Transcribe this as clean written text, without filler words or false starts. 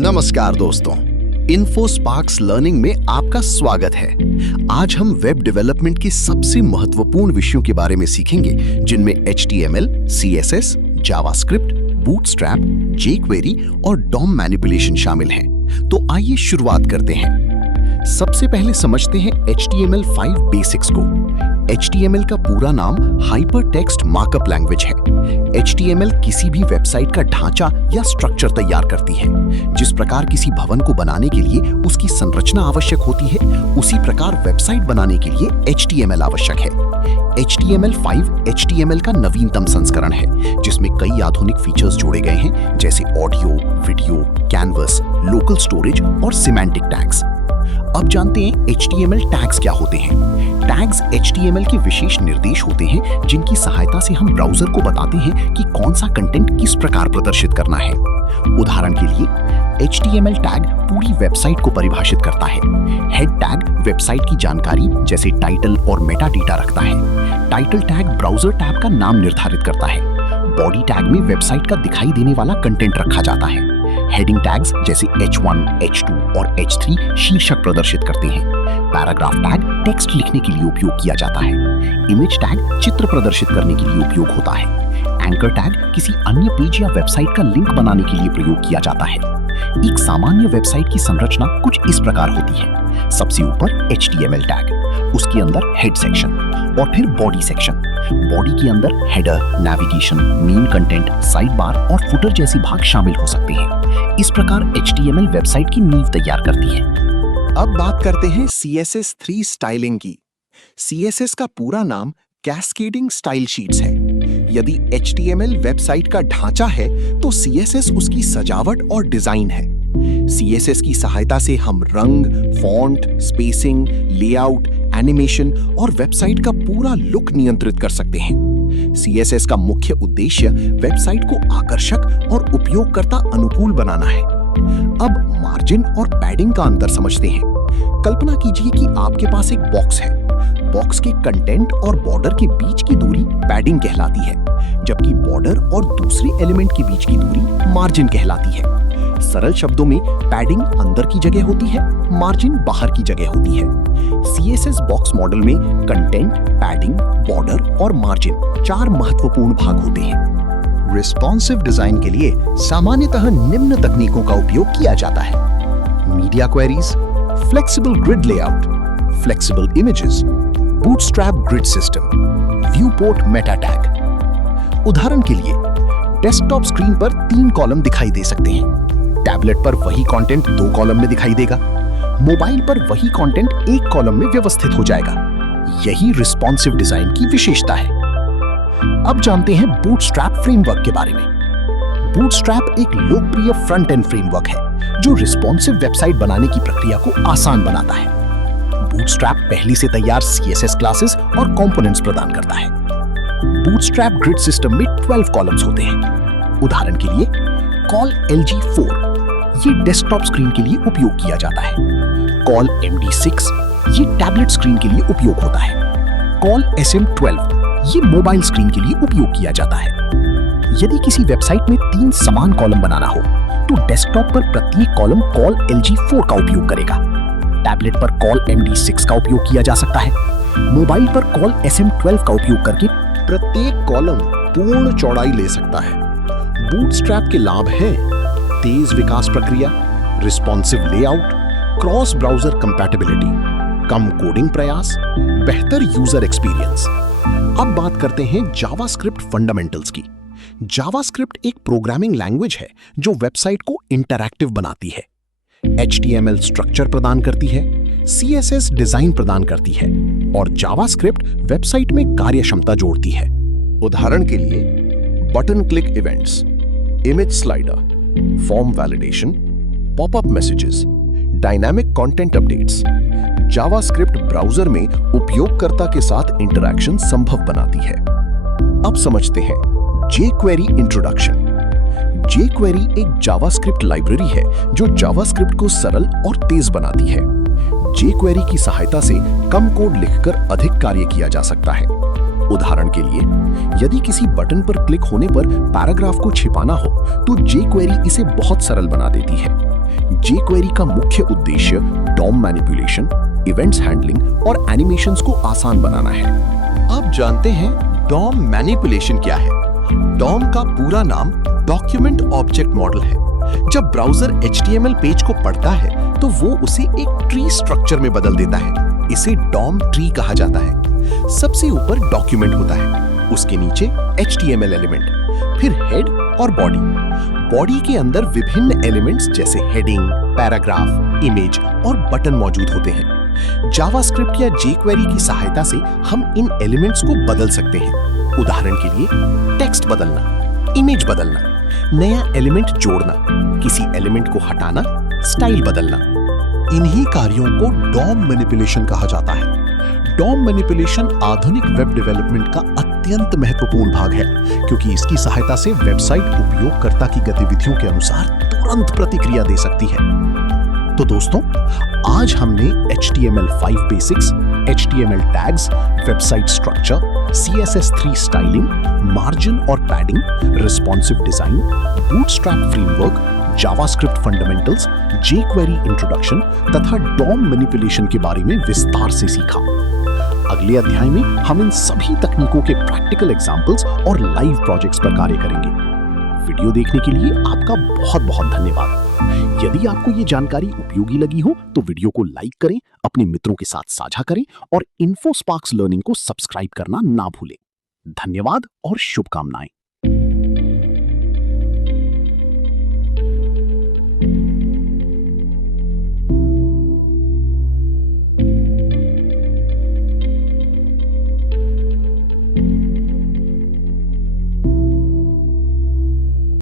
नमस्कार दोस्तों, इन्फोस्पार्क्स लर्निंग में आपका स्वागत है। आज हम वेब डेवलपमेंट के सबसे महत्वपूर्ण विषयों के बारे में सीखेंगे, जिनमें HTML, CSS, JavaScript, bootstrap, jQuery और DOM मैनिपुलेशन शामिल हैं। तो आइए शुरुआत करते हैं। सबसे पहले समझते हैं HTML5 बेसिक्स को। HTML का पूरा नाम हाइपरटेक्स्ट मार्कअप लैंग्वेज है। HTML किसी भी वेबसाइट का ढांचा या स्ट्रक्चर तैयार करती है। जिस प्रकार किसी भवन को बनाने के लिए उसकी संरचना आवश्यक होती है, उसी प्रकार वेबसाइट बनाने के लिए HTML आवश्यक है। HTML5 HTML का नवीनतम संस्करण है, जिसमें कई आधुनिक फीचर्स जोड़े गए हैं, जैसे audio, video, canvas, local storage और सिमेंटिक टैग्स। अब जानते हैं HTML टैग्स क्या होते हैं। टैग्स HTML के विशेष निर्देश होते हैं, जिनकी सहायता से हम ब्राउज़र को बताते हैं कि कौन सा कंटेंट किस प्रकार प्रदर्शित करना है। उदाहरण के लिए, HTML टैग पूरी वेबसाइट को परिभाषित करता है। हेड टैग वेबसाइट की जानकारी जैसे टाइटल और मेटा डेटा रखता है। टाइटल टैग ब्राउज़र टैब का नाम निर्धारित करता है। बॉडी टैग में वेबसाइट का दिखाई देने वाला कंटेंट रखा जाता है। हेडिंग टैग्स जैसे H1, H2 और H3 शीर्षक प्रदर्शित करते हैं। पैराग्राफ टैग टेक्स्ट लिखने के लिए उपयोग किया जाता है। इमेज टैग चित्र प्रदर्शित करने के लिए उपयोग होता है। एंकर टैग किसी अन्य पेज या वेबसाइट का लिंक बनाने के लिए प्रयोग किया जाता है। एक सामान्य वेबसाइट की संरचना कुछ इस प्रकार होती है। सबसे ऊपर HTML टैग, उसके अंदर हेड सेक्शन और फिर बॉडी सेक्शन। बॉडी के अंदर header, navigation, main content, side bar और फुटर जैसे भाग शामिल हो सकते हैं। इस प्रकार HTML वेबसाइट की नींव तैयार करती है। अब बात करते हैं CSS3 स्टाइलिंग की। CSS का पूरा नाम कैस्केडिंग स्टाइल शीट्स है। यदि HTML वेबसाइट का ढांचा है, तो CSS उसकी सजावट और डिजाइन है। CSS की सहायता से हम रंग, फॉन्ट, स्पेसिंग, लेआउट, एनिमेशन और वेबसाइट का पूरा लुक नियंत्रित कर सकते हैं। CSS का मुख्य उद्देश्य वेबसाइट को आकर्षक और उपयोगकर्ता अनुकूल बनाना है। अब मार्जिन और पैडिंग का अंतर समझते हैं। कल्पना कीजिए कि आपके पास एक बॉक्स है। बॉक्स के कंटेंट और बॉर्डर के बीच की दूरी पैडिंग कहलाती है, जबकि बॉर्डर और दूसरे एलिमेंट के बीच की दूरी मार्जिन कहलाती है। सरल शब्दों में, पैडिंग अंदर की जगह होती है, मार्जिन बाहर की जगह होती है। CSS बॉक्स मॉडल में कंटेंट, पैडिंग, बॉर्डर और मार्जिन 4 महत्वपूर्ण भाग होते हैं। रिस्पॉन्सिव डिजाइन के लिए सामान्यतः निम्न तकनीकों का उपयोग किया जाता है: media queries, flexible grid layout, flexible images, bootstrap grid system, viewport Meta tag. उदाहरण के लिए, डेस्कटॉप स्क्रीन पर 3 कॉलम दिखाई दे सकते हैं। टैबलेट पर वही कंटेंट 2 कॉलम में दिखाई देगा। मोबाइल पर वही कंटेंट 1 कॉलम में व्यवस्थित हो जाएगा। यही रिस्पॉन्सिव डिजाइन की विशेषता है। अब जानते हैं बूटस्ट्रैप फ्रेमवर्क के बारे में। बूटस्ट्रैप एक लोकप्रिय फ्रंट एंड फ्रेमवर्क है, जो रिस्पॉन्सिव वेबसाइट बनाने की प्रक्रिया को आसान बनाता है। बूटस्ट्रैप पहले से तैयार CSS क्लासेस और कंपोनेंट्स प्रदान करता है। बूटस्ट्रैप ग्रिड सिस्टम में 12 कॉलम्स होते हैं। उदाहरण के लिए, कॉल LG4 ये डेस्कटॉप स्क्रीन के लिए उपयोग किया जाता है। कॉल MD6 ये टैबलेट स्क्रीन के लिए उपयोग होता है। कॉल SM12 ये मोबाइल स्क्रीन के लिए उपयोग किया जाता है। यदि किसी वेबसाइट में 3 समान कॉलम बनाना हो, तो डेस्कटॉप पर प्रत्येक कॉलम कॉल LG4 का उपयोग करेगा। टैबलेट पर कॉल MD6 का उपयोग किया जा सकता है। मोबाइल पर कॉल SM12 का उपयोग करके प्रत्येक कॉलम पूर्ण चौड़ाई ले सकता है। बूटस्ट्रैप के लाभ हैं: तेज विकास प्रक्रिया, responsive layout, cross browser compatibility, कम कोडिंग प्रयास, बेहतर यूजर एक्सपीरियंस। अब बात करते हैं जावास्क्रिप्ट फंडामेंटल्स की। जावास्क्रिप्ट एक प्रोग्रामिंग लैंग्वेज है जो वेबसाइट को इंटरैक्टिव बनाती है। HTML स्ट्रक्चर प्रदान करती है, CSS डिजाइन प्रदान करती है और जावास्क्रिप्ट वेबसाइट में कार्यक्षमता जोड़ती है। उदाहरण के लिए, button click events, image slider, form validation, popup messages, dynamic content updates. JavaScript browser में उपयोगकर्ता के साथ इंटरैक्शन संभव बनाती है। अब समझते हैं jQuery इंट्रोडक्शन। jQuery एक जावास्क्रिप्ट लाइब्रेरी है जो जावास्क्रिप्ट को सरल और तेज बनाती है। jQuery की सहायता से कम कोड लिखकर अधिक कार्य किया जा सकता है। उदाहरण के लिए, यदि किसी बटन पर क्लिक होने पर पैराग्राफ को छिपाना हो, तो jQuery इसे बहुत सरल बना देती है। jQuery का मुख्य उद्देश्य DOM मैनिपुलेशन, इवेंट्स हैंडलिंग और एनिमेशंस को आसान बनाना है। आप जानते हैं DOM मैनिपुलेशन क्या है? DOM का पूरा नाम डॉक्यूमेंट ऑब्जेक्ट मॉडल है। जब ब्राउज़र HTML पेज को पढ़ता है तो वो उसे एक ट्री स्ट्रक्चर में बदल देता है। इसे DOM ट्री कहा जाता है। सबसे ऊपर डॉक्यूमेंट होता है, उसके नीचे HTML एलिमेंट, फिर हेड और बॉडी। बॉडी के अंदर विभिन्न एलिमेंट्स जैसे हेडिंग, पैराग्राफ, इमेज और बटन मौजूद होते हैं। जावास्क्रिप्ट या jQuery की सहायता से हम इन एलिमेंट्स को बदल सकते हैं। उदाहरण के लिए टेक्स्ट बदलना, इमेज बदलना, नया एलिमेंट जोड़ना, किसी एलिमेंट को हटाना, स्टाइल बदलना। इन्हीं कार्यों को DOM मैनिपुलेशन कहा जाता है। DOM मैनिपुलेशन आधुनिक वेब डेवलपमेंट का अत्यंत महत्वपूर्ण भाग है, क्योंकि इसकी सहायता से वेबसाइट उपयोगकर्ता की गतिविधियों के अनुसार तुरंत प्रतिक्रिया दे सकती है। तो दोस्तों, आज हमने HTML5 basics, HTML tags, website structure, CSS3 styling, margin और padding, responsive design, Bootstrap framework, JavaScript fundamentals, jQuery introduction तथा DOM मैनिपुलेशन के बारे में विस्तार से सीखा। अगले अध्याय में हम इन सभी तकनीकों के प्रैक्टिकल एग्जांपल्स और लाइव प्रोजेक्ट्स पर कार्य करेंगे। वीडियो देखने के लिए आपका बहुत बहुत धन्यवाद। यदि आपको ये जानकारी उपयोगी लगी हो तो वीडियो को लाइक करें, अपने मित्रों के साथ साझा करें और इन्फोस्पार्क्स लर्निंग को सब्सक्राइब करना ना भूलें। धन्यवाद और शुभकामनाएं।